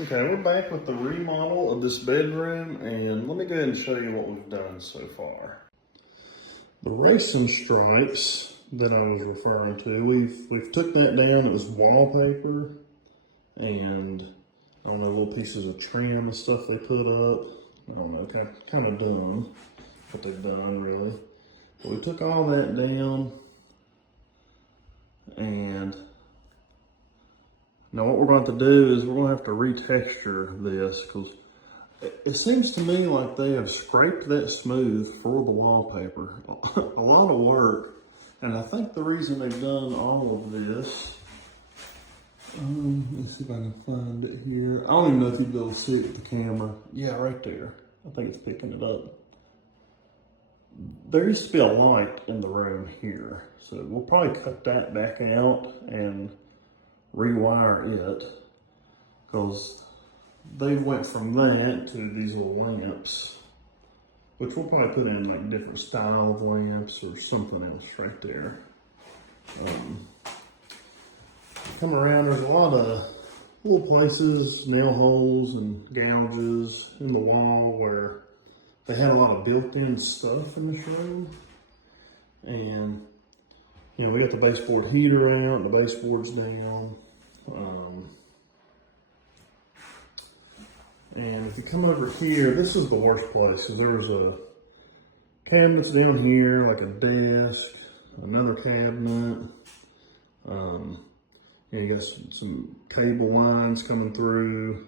Okay, we're back with the remodel of this bedroom, and let me go ahead and show you what we've done so far. The racing stripes that I was referring to, we've took that down. It was wallpaper, and I don't know, little pieces of trim and stuff they put up. I don't know, kind of dumb what they've done, really. But we took all that down, and now what we're going to do is we're going to have to retexture this, because it seems to me like they have scraped that smooth for the wallpaper. A lot of work, and I think the reason they've done all of this, let's see if I can find it here. I don't even know if you'd be able to see it with the camera. Yeah, right there. I think it's picking it up. There used to be a light in the room here, so we'll probably cut that back out and rewire it, because they went from that to these little lamps, which we'll probably put in like different style of lamps or something else right there. Come around, there's a lot of little places, nail holes and gouges in the wall where they had a lot of built-in stuff in this room. And you know, we got the baseboard heater out, the baseboard's down. And if you come over here, this is the worst place, because there was a cabinets down here, like a desk, another cabinet. And you got some cable lines coming through.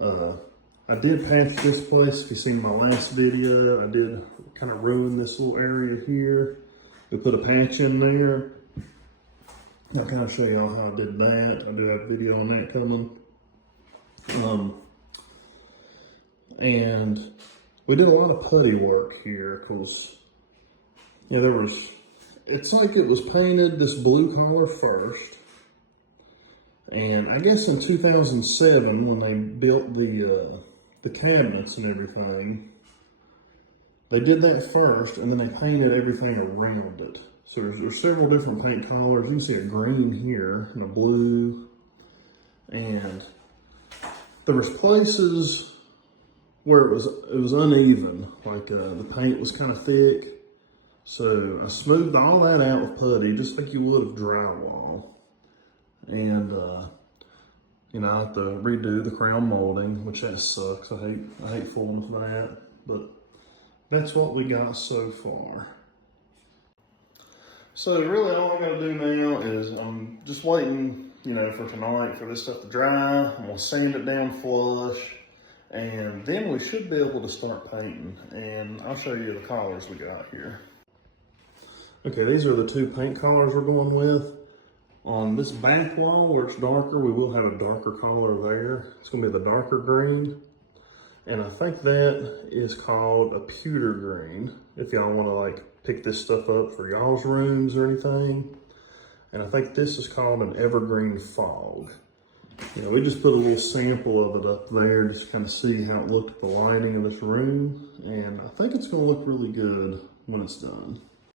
I did patch this place. If you've seen my last video, I did kind of ruin this little area here. We put a patch in there. I'll kind of show y'all how I did that. I do have a video on that coming. And we did a lot of putty work here, because you know, it's like it was painted this blue color first. And I guess in 2007, when they built the cabinets and everything, they did that first, and then they painted everything around it. So there's several different paint colors. You can see a green here and a blue. And there was places where it was uneven, like the paint was kind of thick. So I smoothed all that out with putty, just like you would with drywall. And you know, I have to redo the crown molding, which that sucks. I hate fooling with that, but that's what we got so far. So really all I gotta do now is I'm just waiting, you know, for tonight for this stuff to dry. I'm gonna sand it down flush, and then we should be able to start painting. And I'll show you the colors we got here. Okay, these are the two paint colors we're going with. On this back wall where it's darker, we will have a darker color there. It's gonna be the darker green. And I think that is called a pewter green, if y'all wanna like pick this stuff up for y'all's rooms or anything. And I think this is called an evergreen fog. You know, we just put a little sample of it up there just to kind of see how it looked at the lighting of this room. And I think it's gonna look really good when it's done.